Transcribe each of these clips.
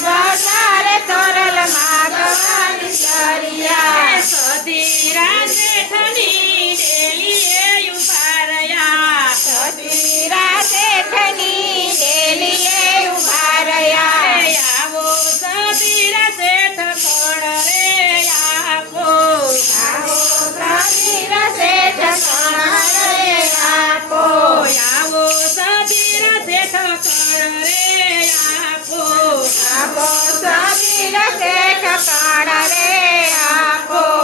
બસારે તોરલ માગવાની સરિયા. સતી રાતે ઠની ડેલીએ ઉભારયા. સતી રાતે રસે ઠકાણ રે આપો.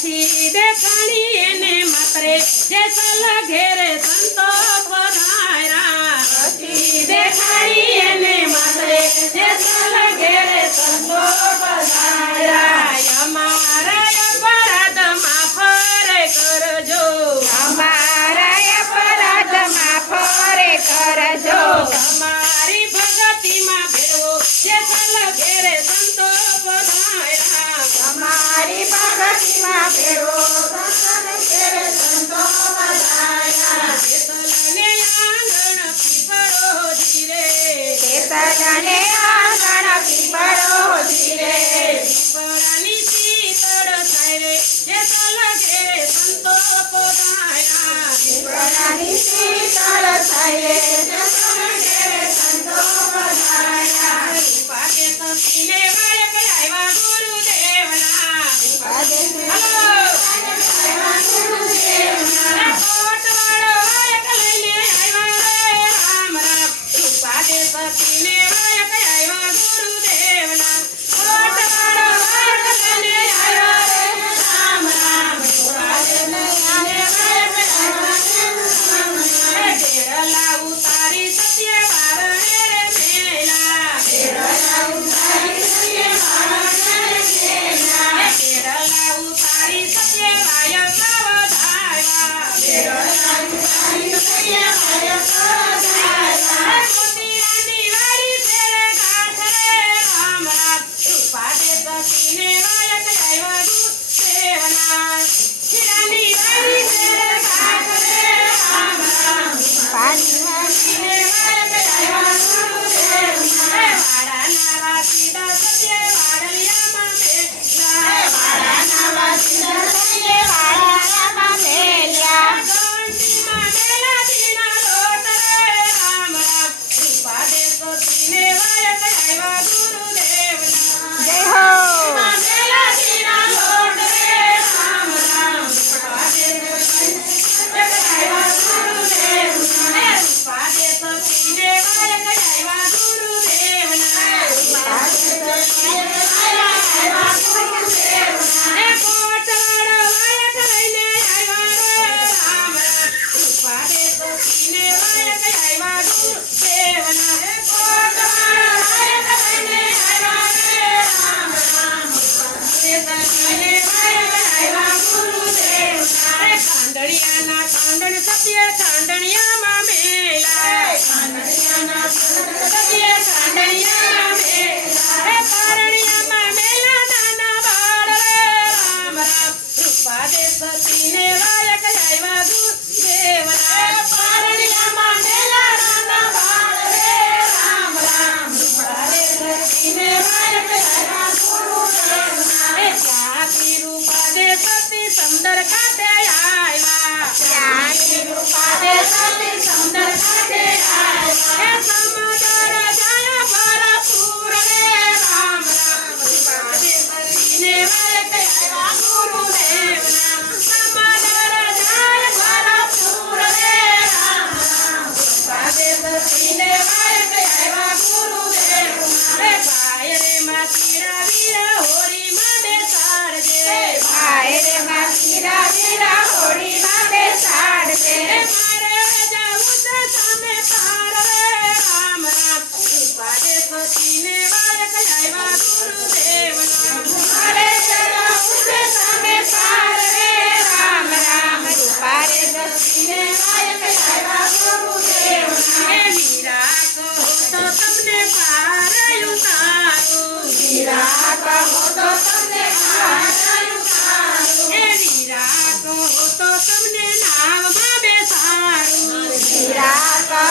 પછી દેખાણી એને માત્રે જે સલ ઘેરે સંતો પધારા પછી સજને આંગણ પીપળો ધીરે પીપળાની શીતળ સાયરે જે તલ ઘેરે સંતો પોતાયા પીપળાની શીતળ સાયરે જે તલ ઘેરે સંતો પોતાયા પાગે સતી ಕಾಡಿದ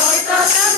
Muito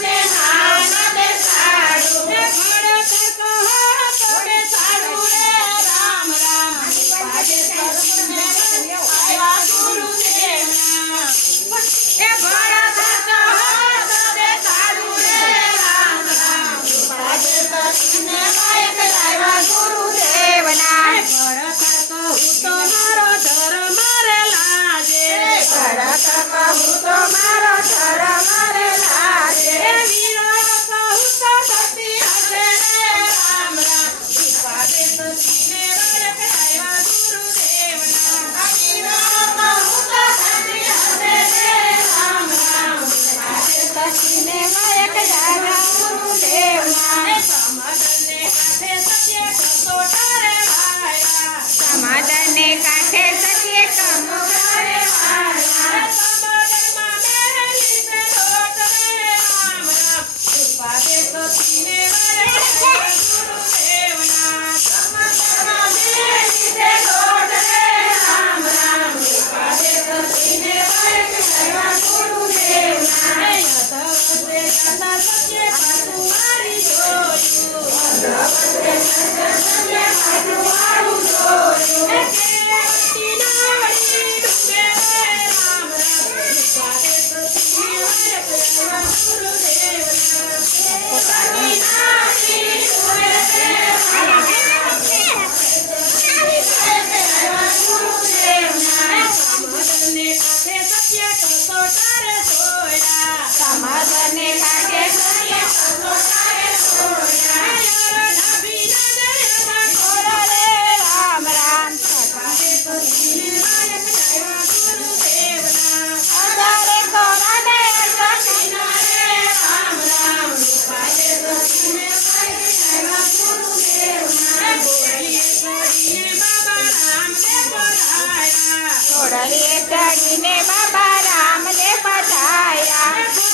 ઘડીએ ચડીને બાબા રામને પધાર્યા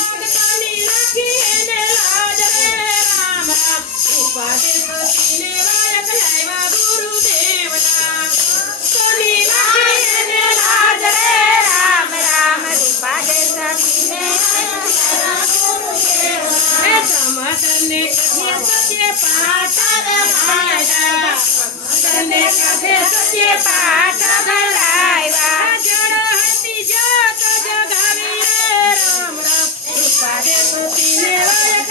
समसने कथे कथे सत्य पाठक लाइवा जड़ हति जग जगावी राम राम रूपादे सुती ने वायक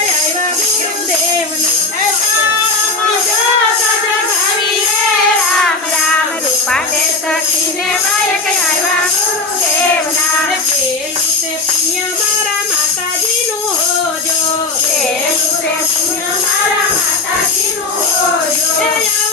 પાટે સખીને બાયક આવ્યા ગુરુદેવના પેલું તે પુણ્ય મારા માતાજીનું હોજો. પેલું તે પુણ્ય મારા માતાજીનું હોજો.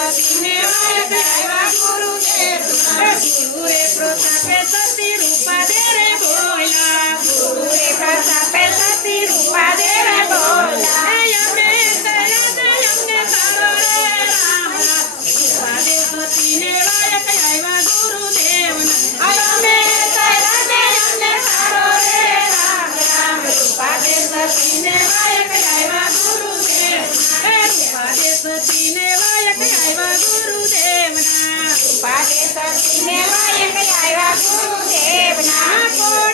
સતીને વાર દેવા ગુરુદેવ ગુરુએ પ્રતાપે સતી રૂપા દે રે બોલા ગુરુએ પ્રતાપે સતી રૂપા દે રે બોલા ગુરુદેવના પાટે